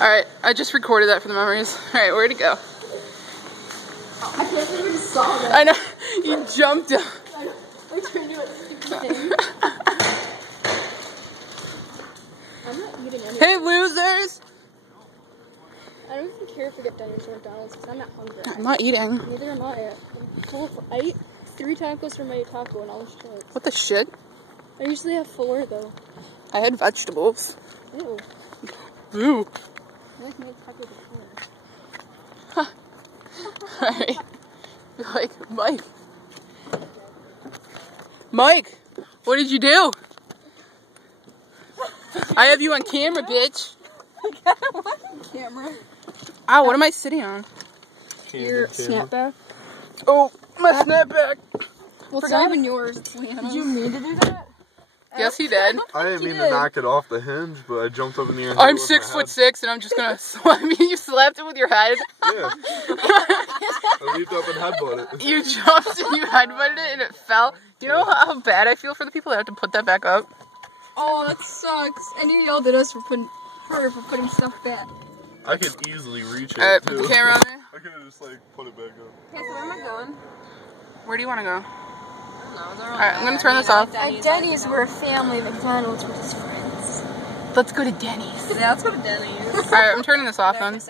Alright, I just recorded that for the memories. Alright, where'd it go? I can't believe we just saw that. I know, you jumped up. I turned to a stupid thing. I'm not eating anything. Hey, losers! I don't even care if we get Denny's or McDonald's because I'm not hungry. I'm not eating. Neither am I. I ate 3 tacos from my taco and all this shit. What the shit? I usually have 4 though. I had vegetables. Ew. Ooh. I like my taco before. Alright. Like, Mike, what did you do? I have you on camera, bitch. Camera. Ow, what am I sitting on? Your snapback. Oh, my snapback. Well, it's not even yours. It's Leanna's. Did you mean to do that? Yes, he did. I didn't mean to knock it off the hinge, but I jumped up in the air. I'm 6'6" and I'm just gonna slap you. You slapped it with your head. Yeah. I leaped up and headbutted it. You jumped and you headbutted it and it fell. You know how bad I feel for the people that have to put that back up? Oh, that sucks. And you yelled at us for putting stuff back. I could easily reach it. Alright, put too. the camera on there. I could have just like put it back up. Okay, so where am I going? Where do you want to go? Alright, I'm gonna turn this off. At Denny's, we're a family. McDonald's, we're just friends. Let's go to Denny's. Yeah, let's go to Denny's. Alright, I'm turning this off then.